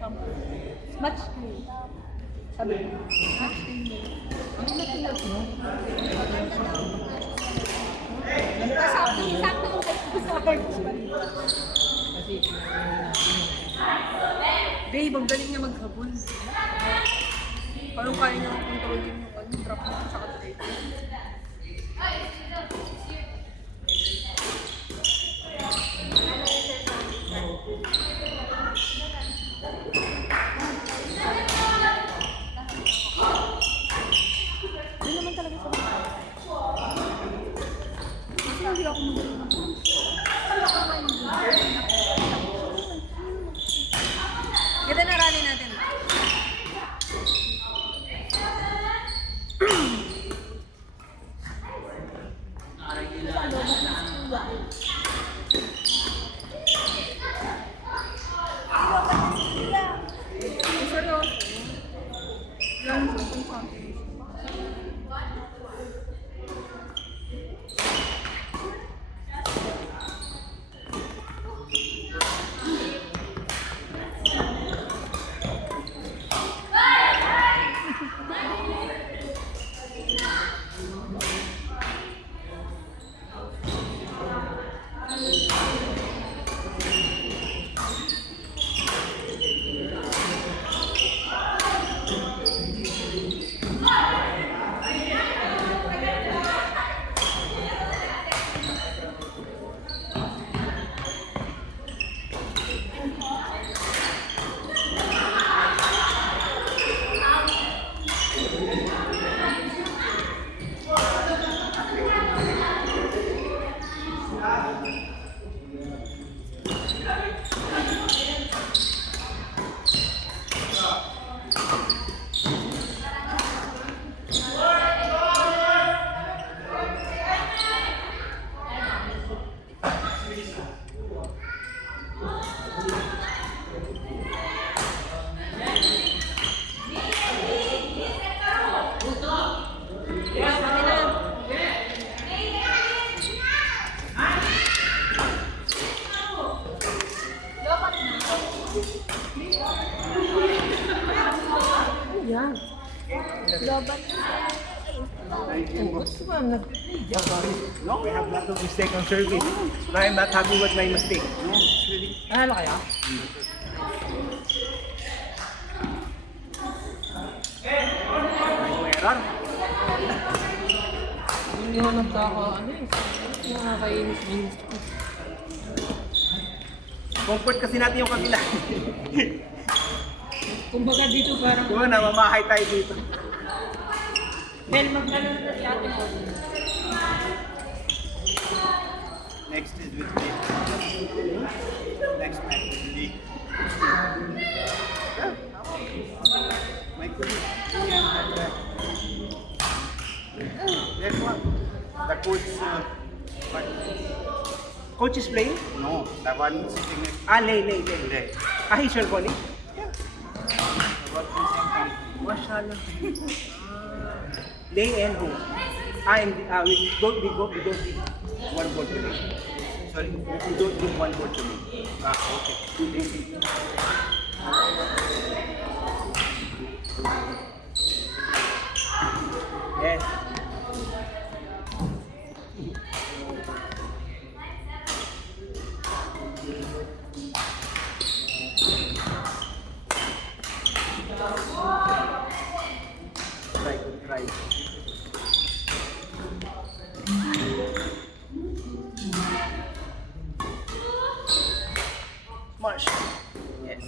shampoo. Match cream. Sabi ko, match cream mo. Ano na pinag mo? Sakto yung kahit ko sa heart. Kasi Babe, ang galing niya maghabol. Parang kaya niya control yung drop niya sa kapatid. Hindi naman talaga sa mga. Kasi hindi ako magaling. Ganda na rally natin. Seryoso. Yan, kung something. Yan. Lobat. gusto ko nag No, we have lot of mistake on service. So I'm not happy with my mistake. No, it's really. Ano kaya? No error. Hindi ko nagkaka, ano eh. Nakakainis minsan. Comfort kasi natin yung kabila. Kumbaga dito parang, Diba, namamahay tayo dito. Bel, maglalaro na si ate ko. Next is with me. Next match is with me. My goodness. Next one. The coach. What? Coach is playing? No, the one sitting next. Lay. He's your colleague? Yeah. Mashallah. Lay and who? We don't give one ball to me. Sorry, we don't give one ball to me. Okay. Yes. Try. Marsh. Yes.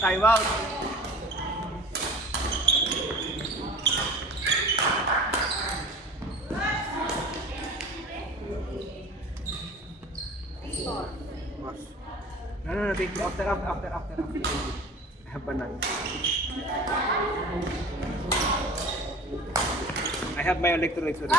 Time out. Boss. No, take it after. I have banana. I have my electrolytes already.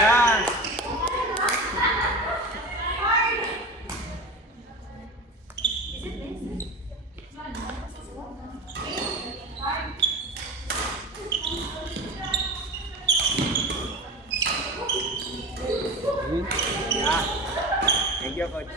Yan. Yan. Thank you, coach.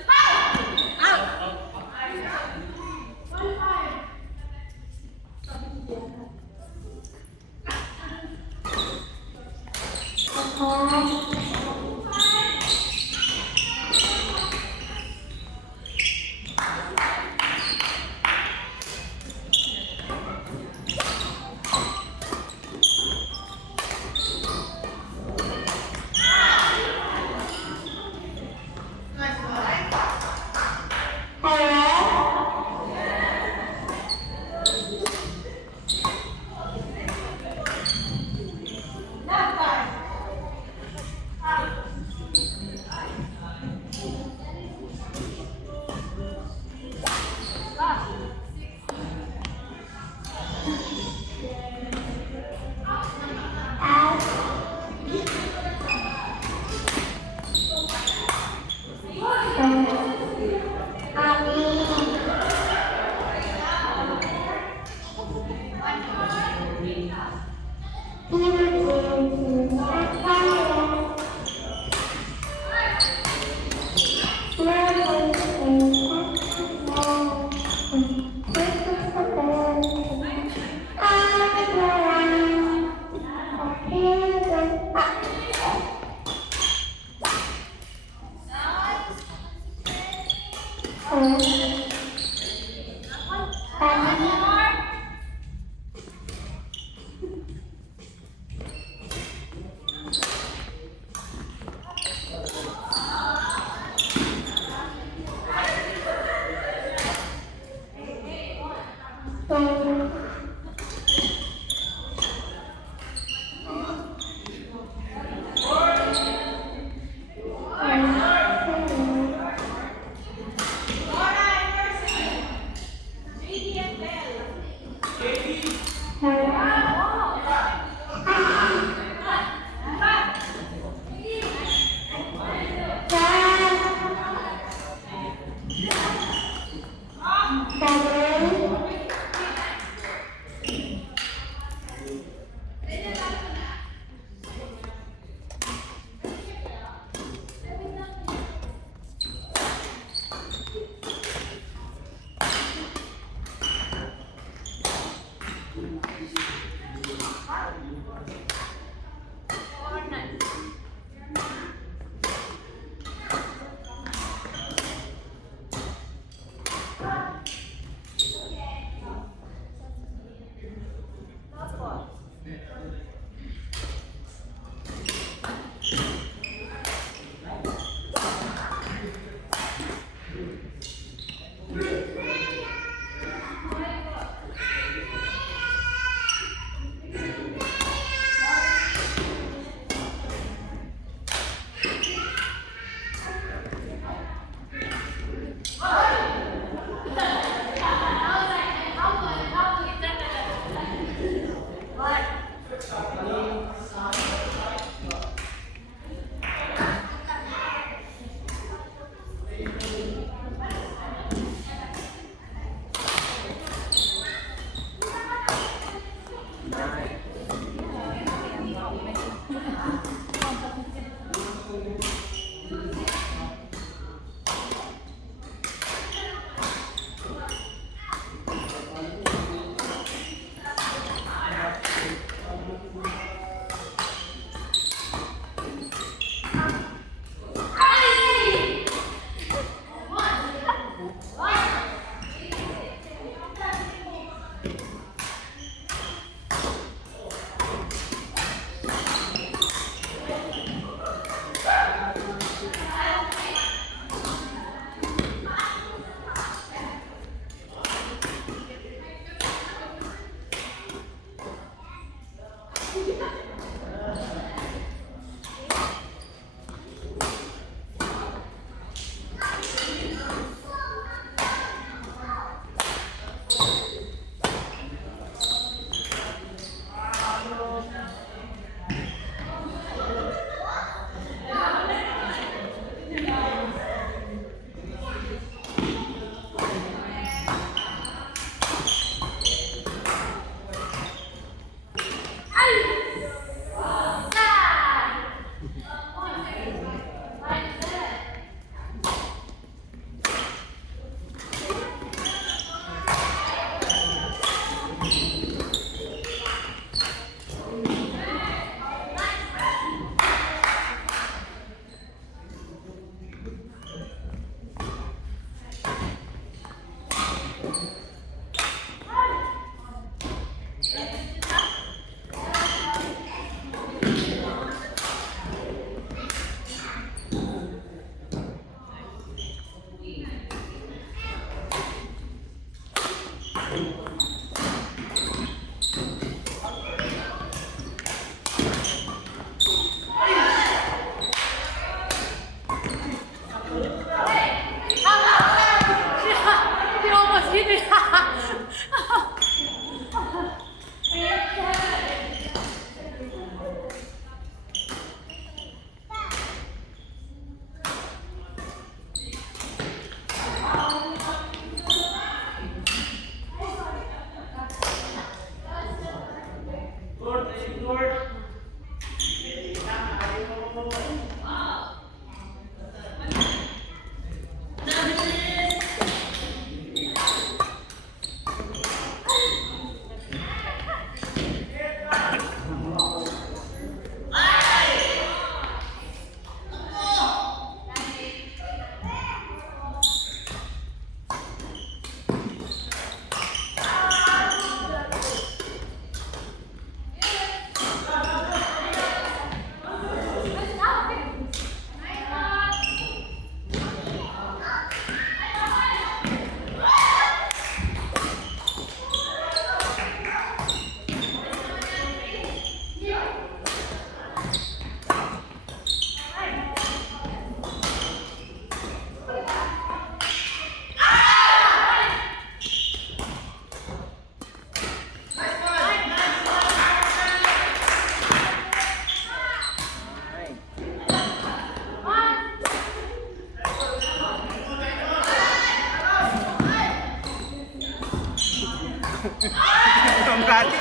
Ang rally.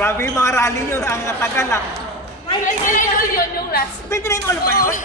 Grabe yung mga rally nyo, ang tagal ah. Ay, yun yung last. 29 all ba yun?